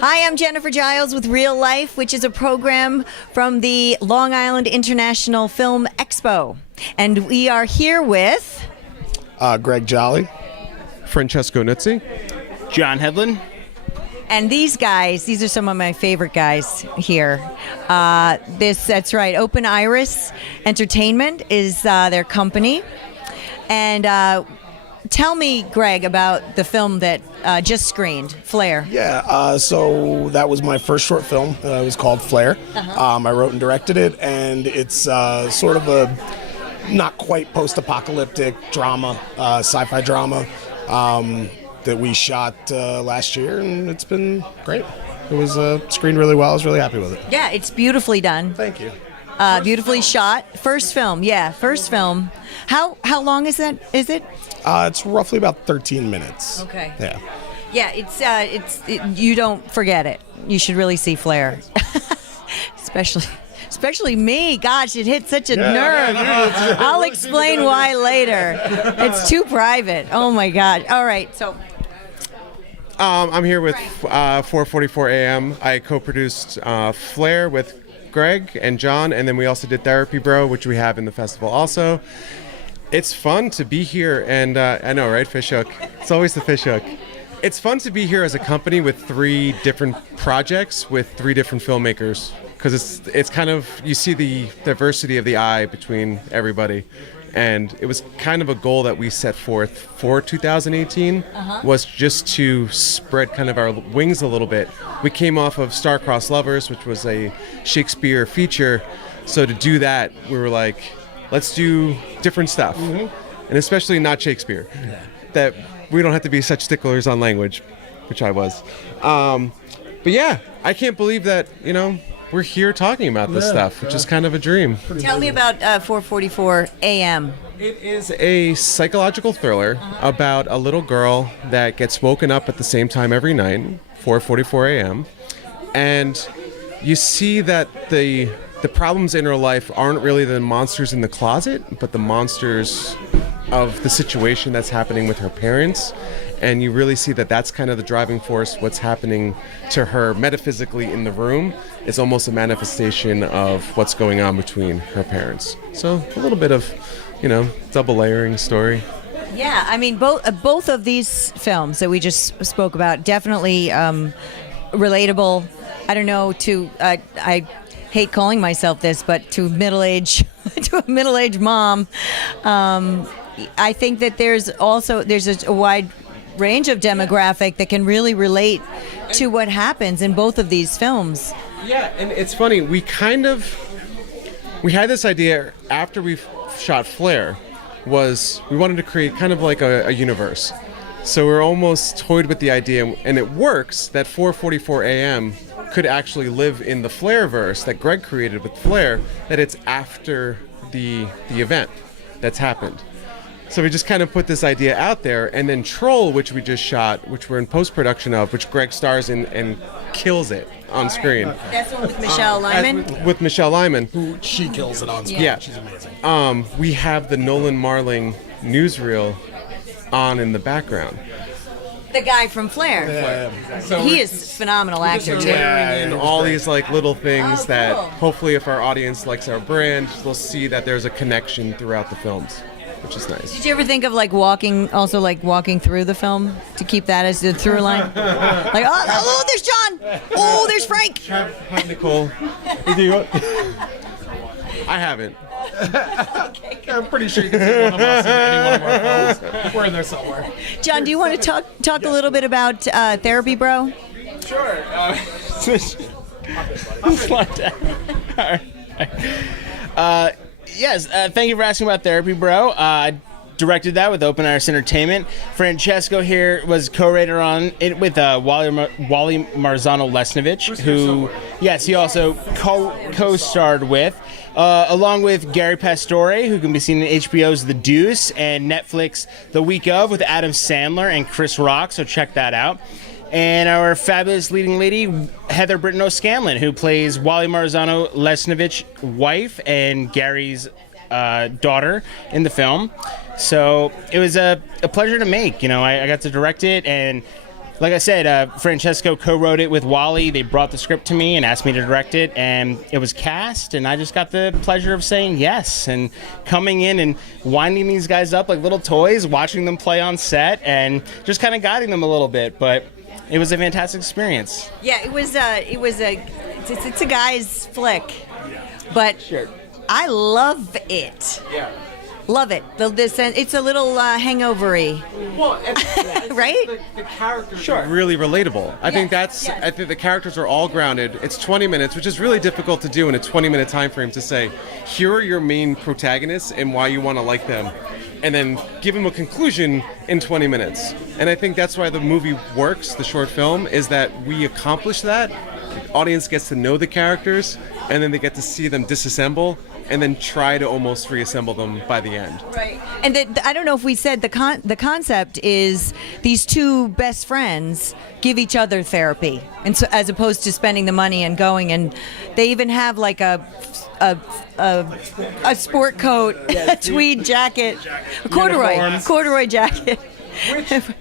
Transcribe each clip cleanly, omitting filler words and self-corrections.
Hi, I'm Jennifer Jiles with Real Life, which is a program from the Long Island International Film Expo. And we are here with... Greg Jolley. Francesco Nuzzi. John Hedlund. And these guys, these are some of my favorite guys here. That's right, Open Iris Entertainment is their company. And tell me, Greg, about the film that just screened, Flare. Yeah, so that was my first short film. It was called Flare. I wrote and directed it, and it's sort of a not quite post-apocalyptic drama, sci-fi drama that we shot last year, and it's been great. It was screened really well. I was really happy with it. Yeah, it's beautifully done. Thank you. Beautifully shot. First film, yeah, first film. How long is it? It's roughly about 13 minutes. Okay. Yeah. Yeah, you don't forget it. You should really see Flare. Especially me. Gosh, it hit such a nerve. I'll explain why later. It's too private. Oh my God. All right, so. I'm here with 4:44 a.m. I co-produced Flare with Greg and John, and then we also did Therapy Bro, which we have in the festival also. It's fun to be here, and I know, right? Fish hook. It's always the fish hook. It's fun to be here as a company with 3 different projects with 3 different filmmakers, because it's kind of, you see the diversity of the eye between everybody. And it was kind of a goal that we set forth for 2018, was just to spread kind of our wings a little bit. We came off of Star-Crossed Lovers, which was a Shakespeare feature. So to do that, we were like, let's do different stuff. And especially not Shakespeare. That we don't have to be such sticklers on language, which I was. But yeah, I can't believe that, we're here talking about this stuff, which is kind of a dream. Tell me about 4:44 a.m. It is a psychological thriller about a little girl that gets woken up at the same time every night, 4:44 a.m. And you see that the problems in her life aren't really the monsters in the closet, but the monsters of the situation that's happening with her parents. And you really see that that's kind of the driving force. What's happening to her metaphysically in the room is almost a manifestation of what's going on between her parents. So a little bit of, double layering story. Yeah, I mean, both of these films that we just spoke about, definitely relatable. I don't know, I hate calling myself this, but to a middle-aged mom. I think that there's a wide range of demographic that can really relate to what happens in both of these films. Yeah, and it's funny, we had this idea after we shot Flare, was we wanted to create kind of like a universe. So we're almost toyed with the idea, and it works, that 4:44 a.m. could actually live in the Flare-verse that Greg created with Flare, that it's after the event that's happened. So we just kind of put this idea out there, and then Troll, which we just shot, which we're in post-production of, which Greg stars in and kills it on screen. That's the one with Michelle Lyman? With Michelle Lyman. Who she kills it on screen. Yeah. She's amazing. We have the Nolan Marling newsreel on in the background. The guy from Flare. Yeah. So he is a phenomenal actor, too. And all these little things that hopefully if our audience likes our brand, they'll see that there's a connection throughout the films, which is nice. Did you ever think of walking through the film to keep that as the through line? Oh, there's John. Oh, there's Frank. Hi, Nicole. I haven't. Okay, I'm pretty sure you can see one of us in any one of our films. We're in there somewhere. John, do you want to talk a little bit about Therapy Bro? Sure. Slide down. Yes, thank you for asking about Therapy Bro. I directed that with Open Iris Entertainment. Francesco here was co-writer on it with Wally Marzano-Lesnevich, who, yes, he also co-starred with, along with Garry Pastore, who can be seen in HBO's The Deuce and Netflix The Week Of with Adam Sandler and Chris Rock, so check that out. And our fabulous leading lady, Heather Britton O'Scanlan, who plays Wally Marzano-Lesnevich's wife and Gary's daughter in the film. So it was a pleasure to make. I got to direct it, and like I said, Francesco co-wrote it with Wally. They brought the script to me and asked me to direct it, and it was cast, and I just got the pleasure of saying yes and coming in and winding these guys up like little toys, watching them play on set, and just kind of guiding them a little bit. But it was a fantastic experience. Yeah, it's a guy's flick, but Sure. I love it. Yeah. Love it. It's a little hangover-y. Well, Right? The characters are really relatable. I think I think the characters are all grounded. It's 20 minutes, which is really difficult to do in a 20-minute time frame, to say, here are your main protagonists and why you want to like them, and then give them a conclusion in 20 minutes. And I think that's why the movie works, the short film, is that we accomplish that. The audience gets to know the characters, and then they get to see them disassemble and then try to almost reassemble them by the end. Right. And I don't know if we said the concept is these two best friends give each other therapy, and so as opposed to spending the money and going, and they even have like a sport coat, a tweed jacket, a corduroy jacket.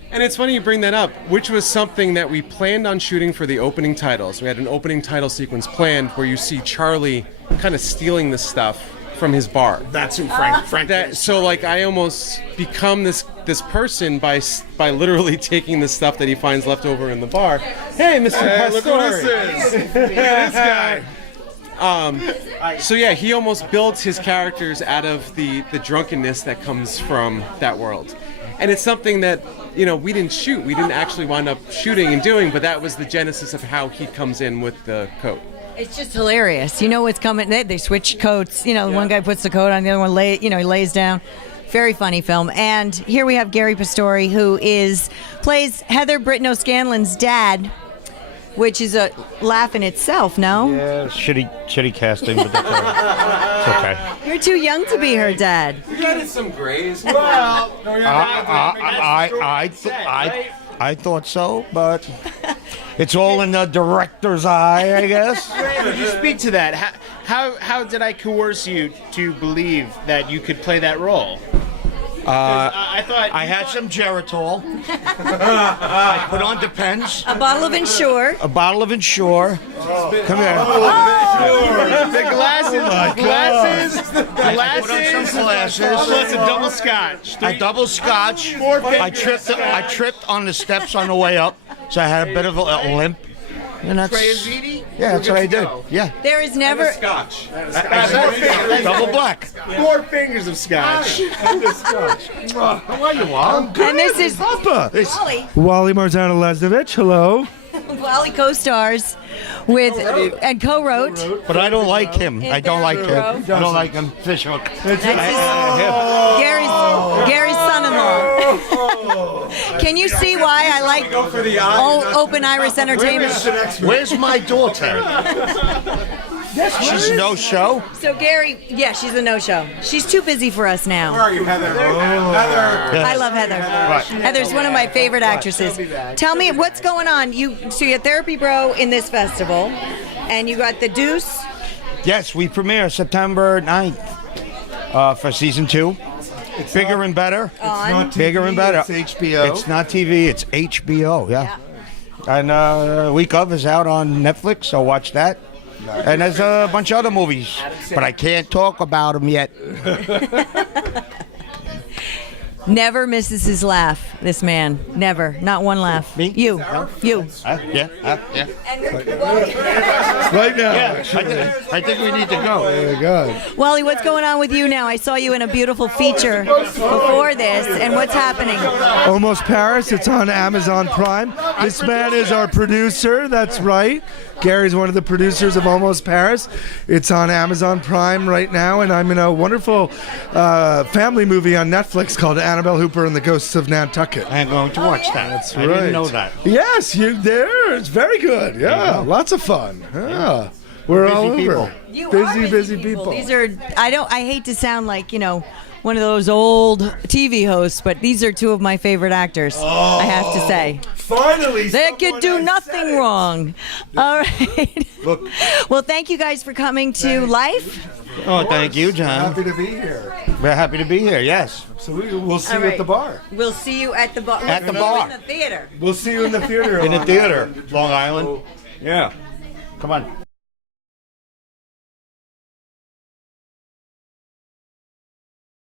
And it's funny you bring that up, which was something that we planned on shooting for the opening titles. We had an opening title sequence planned where you see Charlie kind of stealing the stuff from his bar. That's who Frank is. So like I almost become this person by literally taking the stuff that he finds left over in the bar. Hey, Mr. Pastore. Look what this is. Look at this guy. So yeah, he almost builds his characters out of the drunkenness that comes from that world. And it's something that, we didn't shoot. We didn't actually wind up shooting and doing, but that was the genesis of how he comes in with the coat. It's just hilarious. You know what's coming. They switch coats. One guy puts the coat on, the other one he lays down. Very funny film. And here we have Garry Pastore, who plays Heather Britton O'Scanlan's dad, which is a laugh in itself, no? Yeah, shitty casting, but that's all right. It's okay. You're too young to be her dad. You added some grays. I thought so, but it's all in the director's eye, I guess. Would you speak to that? How did I coerce you to believe that you could play that role? I thought I had some Geritol. I put on Depends. A bottle of Ensure. A bottle of Ensure. Come here. the glasses. Put on some glasses. Plus a double scotch. I double scotch. I tripped on the steps on the way up, so I had a bit of a limp. And that's what I did. Yeah. There is never. Scotch. Double black. 4 fingers of scotch. How are you, Wally? And this is Papa. Wally. Wally Marzano-Lesnevich, hello. Wally co-stars with and co-wrote. But I don't like him. I don't like him. I don't like him. Fish hook. That's Gary's son-in-law. Can you see why I like open iris entertainment? Where's my daughter? She's no show. So Garry, she's a no-show. She's too busy for us now. Where are you, Heather? Heather. I love Heather. Heather's one of my favorite actresses. Tell me what's going on. You had Therapy Bro in this festival, and you got The Deuce. Yes, we premiere September 9th for season 2. Bigger and better. On. Bigger and better. It's HBO. It's not TV. It's HBO. Yeah. And week of is out on Netflix, so watch that. And there's a bunch of other movies, but I can't talk about them yet. Never misses his laugh, this man. Never. Not one laugh. Me? You. You. Yeah. Right now. Yeah. I think we need to go. Oh my God. Wally, what's going on with you now? I saw you in a beautiful feature before this, and what's happening? Almost Paris. It's on Amazon Prime. This man is our producer. That's right. Gary's one of the producers of Almost Paris. It's on Amazon Prime right now, and I'm in a wonderful family movie on Netflix called Annabelle Hooper and the Ghosts of Nantucket. I'm going to watch that. That's I didn't know that. Yes, you're there. It's very good. Yeah, lots of fun. Yeah, we're all over. people. You are Busy people. These are. I hate to sound like one of those old TV hosts, but these are two of my favorite actors. I have to say. Finally, They could do nothing wrong. All right. Look. Well, thank you guys for coming to LIIFE. Oh, thank you, John. happy to be here. We're happy to be here. Yes. So we'll see All you at right. the bar. We'll see you at the bar. At the We'll see you bar. in the theater. We'll see you in the theater. In the theater, Long Island. Yeah. Come on.